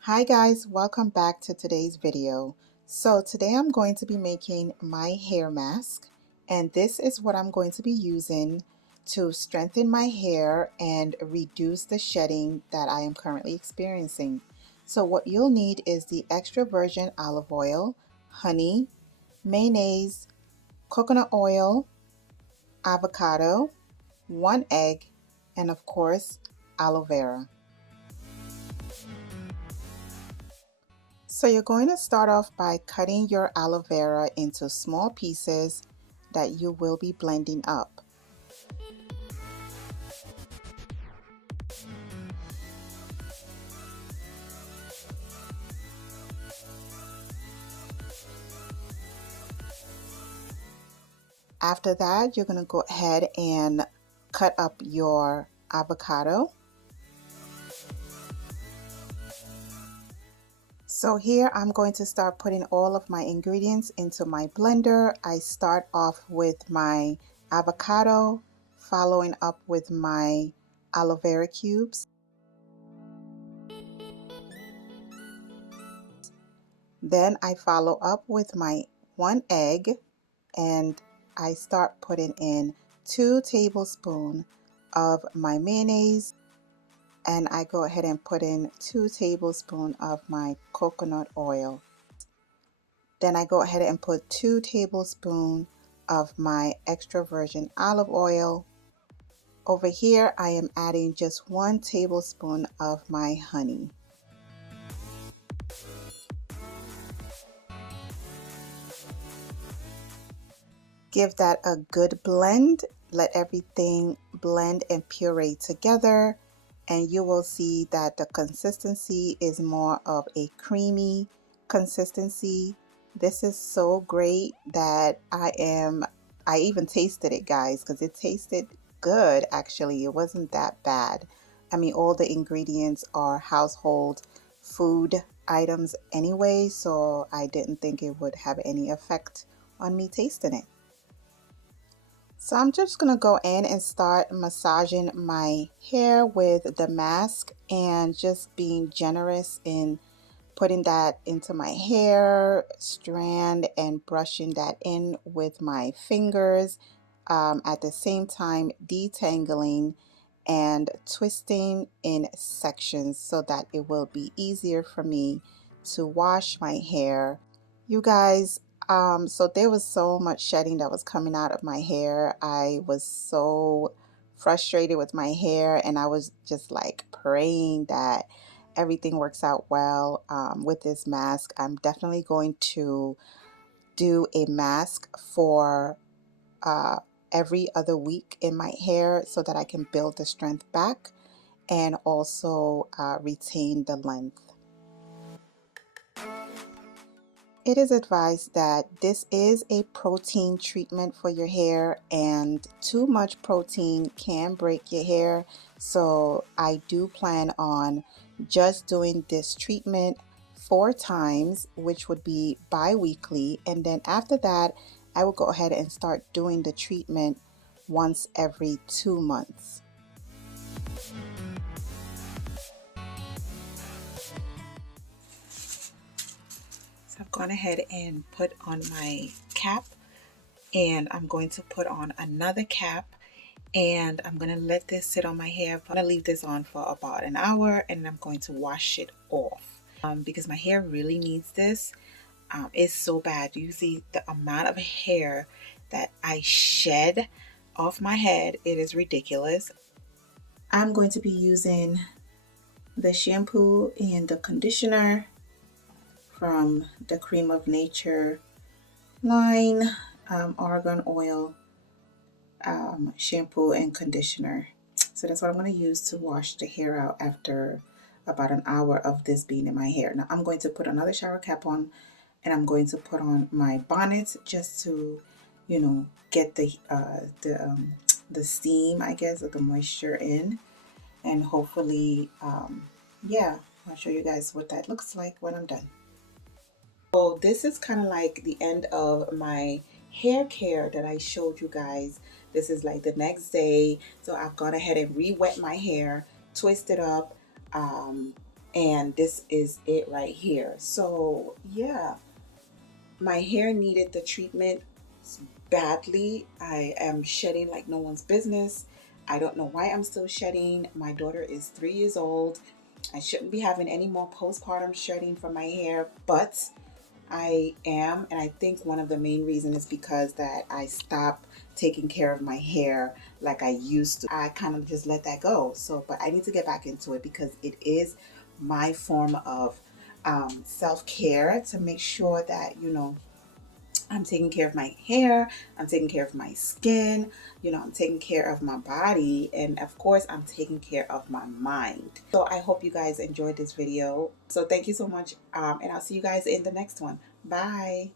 Hi guys, welcome back to today's video. So today I'm going to be making my hair mask, and this is what I'm going to be using to strengthen my hair and reduce the shedding that I am currently experiencing. So what you'll need is the extra virgin olive oil, honey, mayonnaise, coconut oil, avocado, 1 egg, and of course aloe vera. So you're going to start off by cutting your aloe vera into small pieces that you will be blending up. After that, you're going to go ahead and cut up your avocado. So here I'm going to start putting all of my ingredients into my blender. I start off with my avocado, following up with my aloe vera cubes. Then I follow up with my 1 egg, and I start putting in 2 tablespoons of my mayonnaise, and I go ahead and put in 2 tablespoons of my coconut oil. Then I go ahead and put 2 tablespoons of my extra virgin olive oil. Over here I am adding just 1 tablespoon of my honey. Give that a good blend. Let everything blend and puree together, and you will see that the consistency is more of a creamy consistency. This is so great that I even tasted it, guys, because it tasted good. Actually, it wasn't that bad. I mean, all the ingredients are household food items anyway, so I didn't think it would have any effect on me tasting it. So I'm just going to go in and start massaging my hair with the mask and just being generous in putting that into my hair strand and brushing that in with my fingers, at the same time detangling and twisting in sections so that it will be easier for me to wash my hair. You guys, so there was so much shedding that was coming out of my hair. I was so frustrated with my hair, and I was just like praying that everything works out well with this mask. I'm definitely going to do a mask for uh, every other week in my hair so that I can build the strength back and also retain the length. It is advised that this is a protein treatment for your hair, and too much protein can break your hair. So I do plan on just doing this treatment 4 times, which would be bi-weekly, and then after that I will go ahead and start doing the treatment once every 2 months. I've gone ahead and put on my cap, and I'm going to put on another cap, and I'm going to let this sit on my hair. I'm going to leave this on for about an hour, and I'm going to wash it off because my hair really needs this. It's so bad. You see the amount of hair that I shed off my head. It is ridiculous. I'm going to be using the shampoo and the conditioner from the Cream of Nature line, argan oil shampoo and conditioner. So that's what I'm going to use to wash the hair out after about an hour of this being in my hair. Now I'm going to put another shower cap on, and I'm going to put on my bonnet just to, you know, get the steam, I guess, or the moisture in, and hopefully, yeah, I'll show you guys what that looks like when I'm done. So this is kind of like the end of my hair care that I showed you guys. This is like the next day. So I've gone ahead and re-wet my hair twist it up, and this is it right here. So yeah, my hair needed the treatment badly. I am shedding like no one's business. I don't know why I'm still shedding. My daughter is 3 years old. I shouldn't be having any more postpartum shedding from my hair, but I am, and I think one of the main reasons is because that I stopped taking care of my hair like I used to. I kind of just let that go. So, but I need to get back into it because it is my form of self-care to make sure that, you know, I'm taking care of my hair, I'm taking care of my skin, you know, I'm taking care of my body, and of course, I'm taking care of my mind. So I hope you guys enjoyed this video. So thank you so much, and I'll see you guys in the next one. Bye.